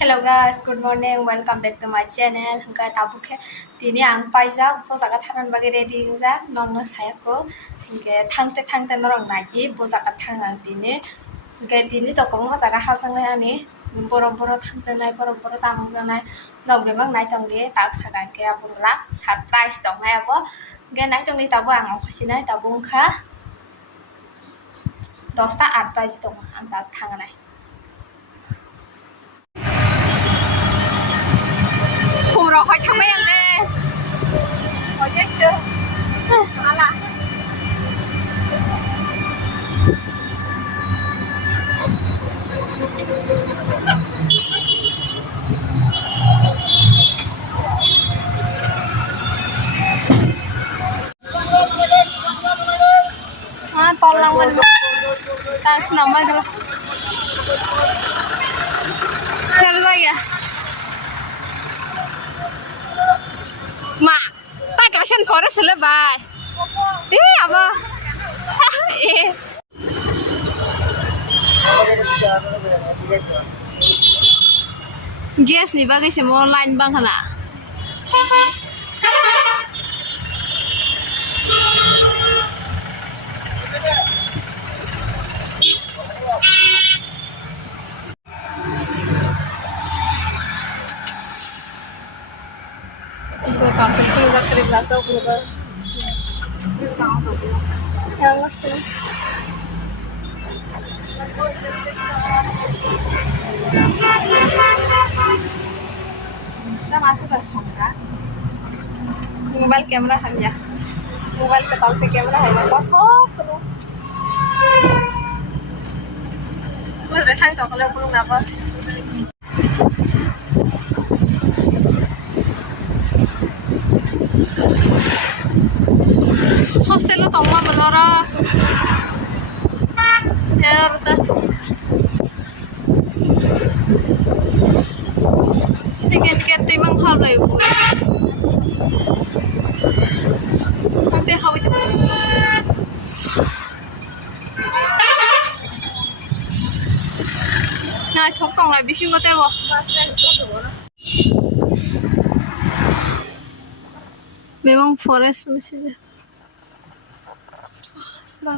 Hello guys, good morning. Welcome back to my channel. Hingga tabuke tini ang paisa bojaga thanan bagi ready ingja nongno sayako hingga thangte norong naiki bojaga thangang tini hingga tini tokong bojaga habjangnai ani boro thangjangnai boro tamungjangnai nog bemang nai tongdi tak saga ke abungla surprise tongnai abo hingga nai tongdi tabu ang khosinai tabu ungkha 10টা 8 baji dong ang tak thangnai rồi khỏi thằng em nè khỏi chết chưa à là tolong mình ta senang banget terus lagi ya Ma, tak kasih forest lebay. Ini apa? Gas nih bagi semua online bang kana. Kapsul kita kerja belasa ukuran. Yang macam. Kita masuk ke kamera. Mobile kamera hanya. Mobile ketau se kamera hanya kosong tu. Mesti hang tak kalau belum apa. Hostel lo toma belora. Erda. Sedikit timang hal lagi gue. Nanti hawi tu. Nah, cokong lagi bising kau tewa. Memang forest mesti. Nah,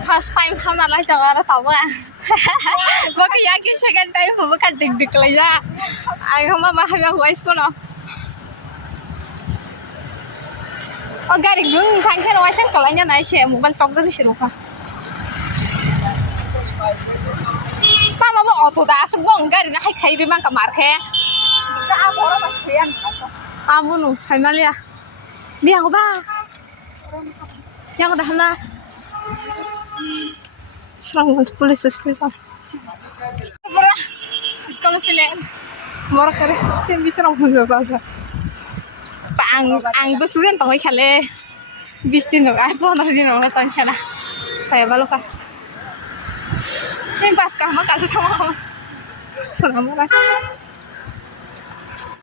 first time हम नाला जगह रहा था बाकी यहाँ की second time हम का दिख ले जा आगे हम हमें हुआ इसको ना और गाड़ी गुंग सांखे ना वैसे कलांया ना इसे मोबाइल टॉक तो किसी रुका पामा वो ऑटो दास बंग गाड़ी ना खाई भी मां कमार के आमु नु साइमालिया Biang ko ba? Yang udah na. Serang polis station. Berah. Sekolah selen. Mor kare sem bisa nang punjo ba. Ang besugan tong khale. 20 din rồi, 15 din rồi tong khala. Kaya balo ka. Ning pas ka ma ka sa thama. Sona mo ba.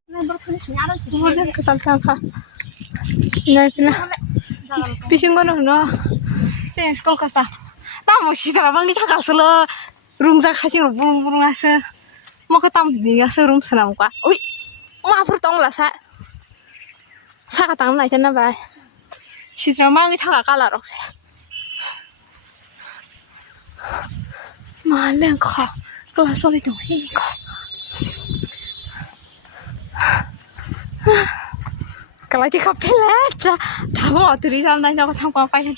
Number 3 nyala. Mo jan ka tal ka. Nggak pernah. Pising kono no. Saya sekolah kasa. Tamu sih terabang di cakap selo. Rungsa kasih burung asa. Mau ketemu di asa rum senam kwa. Ui, maaf tong lah sa. Sa ketemu lagi na bay. Si terabang di cakap kalah rok saya. Mana kau? Kelas solid dong ini kau. Kalau di kafe lah, tahu aturi sama nanya aku tanggung apa ya?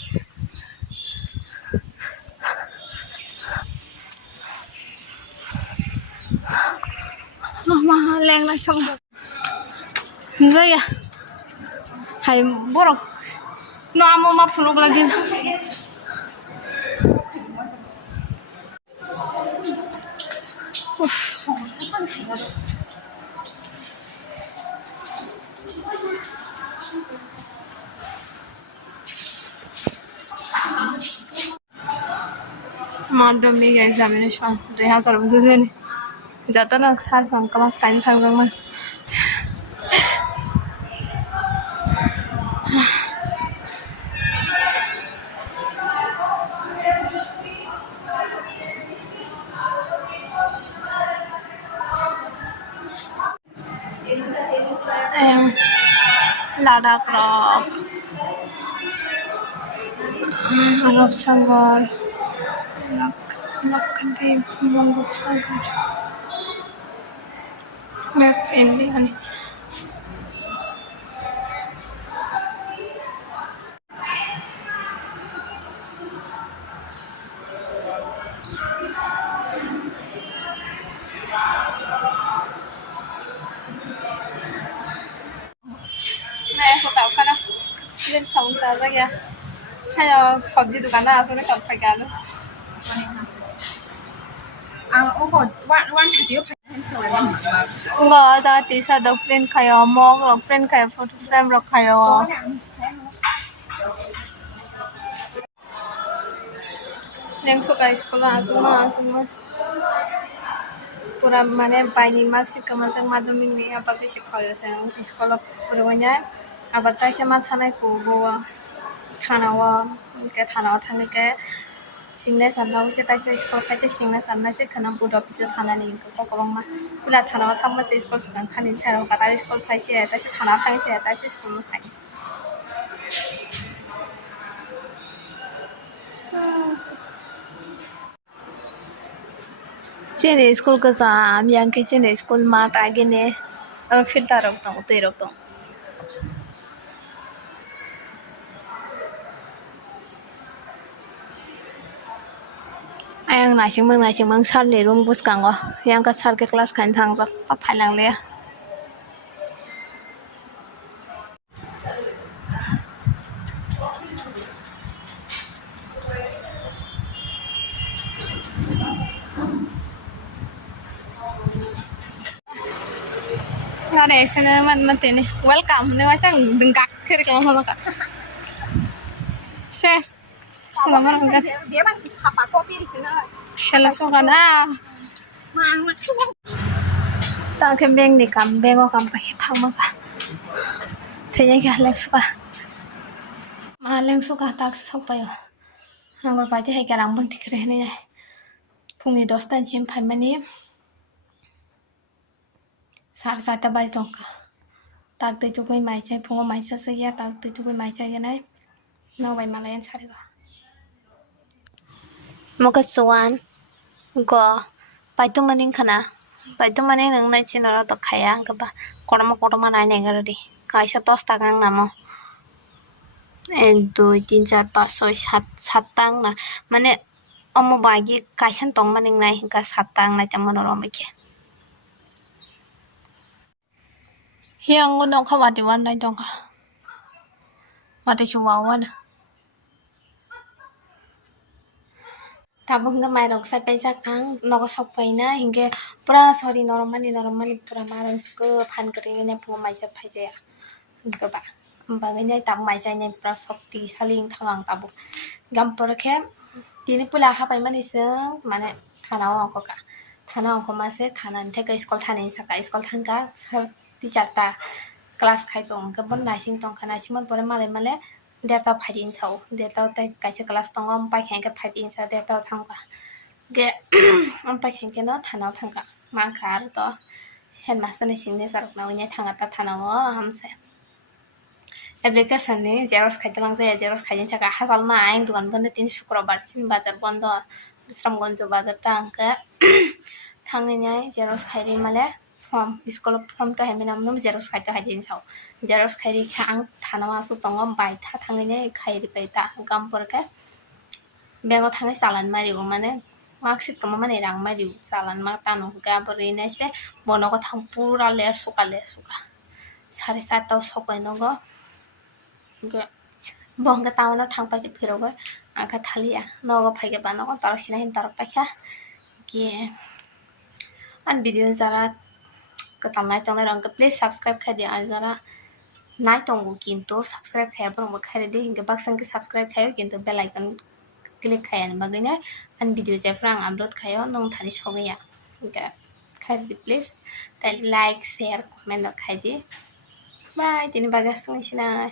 Mama leng lah kamu. Enggak ya? Hai borok. No amo map full lagi. Mom done me examination 2000 বছর যত না sir সংক্লাস time থাকবে yang Ladakh Rock, Arab Sagar, Lakshadweep, Bangkok Sagar, Map India nih. मैं बताओ खाना दिन समोसा जा गया है सब्जी दुकान ना आसो ने कब खाई गया लोโอ้โหวันถัดเดียวสวยมาก Nga za ti sa do print kayo mog ro print kayo photo frame ro kayo Leng suka sekolah azuma pura mane baini marksheet kama jang madhyamik ni apa kisi phayo sang sekolah purwanya abar ta sama thanai ko bowa thanawa ke thanawa thangni ke singna sannaw se ta se sekolah kaise singna sanna se khana board office thanani ko kobang ma pula thanawa thangma se sekolah sang khani charo kata sekolah phaise ta se thana phaise ta se sekolah phai Chene school ka sa yang ke chene school mat age ne aro filter rok tong tei rok tong ayang naising bang sar ni room bus kango yang ka sar ke class kan thang jak pa phailang le Ngare sene man tene welcome ne wasang dengkak kiri kalau mama kak ses selamat enggak dia bang siapa kopi di sini Shala so kana ta ke beng ni kam beng o kam pa hi thang ma ba thenya ke halek su ba ma leng su ka tak sok pa yo angor pa ti hai ka rang bang ti kre ne phungni 10 ta jim phai mani 7:30 bai tongka tak te tukoi mai chai phungo mai cha se ya tak te tukoi mai chai nai no bai malayan chari ga moka chuan go paitu maning khana paitu maning nang nai chinara to khaya ga ba korma nai ne garadi kaisa 10 taka namo 1 2 3 4 5 6 7 tang na mane omo bagi kaisan tong maning nai ga 7 tang nai tamano romike Hiang ngon ka wati wan nai dong ka. Wati chuwa wan. Tabung ga mai rok sai pai jak ang nogo sok pai na hinge pura sorry normally pura marang ko phan kri ne pu mai jak phai ja. Ga ba. Ba ga nai tab mai jai nai pura sok ti saling thangang tabu. Gam por ke tini pula ha pai mani seng mane thana ko ka. Thana ko ma se thana the ka school thane saka school thangka teacher ta class khai tong ka bon naising tong kana sima pore male derta phadin sau derta ta kaise class tong am pai khen ka phadin sa derta thangka ge am pai khen ke no thana thangka ma khar to headmaster ni singne sarok na unya thanga ta thana o hamse application ni xerox খাইতlang jaya xerox খাইin saka hasal ma ain dukan bon tin shukrobar chin bazar bondo Bisramganj bazar ta angka thangni xerox khairi male form school form ta hemina nam xerox khai ta haidin sau xerox khairi kha ang thanawa su tongom bai tha thangni khairi pai ta gam porke bengo thangai chalan mari o mane marksheet kama mane rang mari chalan ma tano ga bori ne se bono ko thang pura le suka 7:30 taw sokai no go ge bongga taw no thang pa ke phiro go aka thalia no go phai ke ba no tar sina hin tar pa kha ge an video jara katam nai tong rang please subscribe kha dia ar jara nai tongo kintu subscribe kha bang ba kha de hinga baksang ke subscribe khayo kintu bell icon click khayan baganya an video je frang upload khayo nong thani sogaya ga kha di please tai like share comment kha di bye tini bagas sing sinai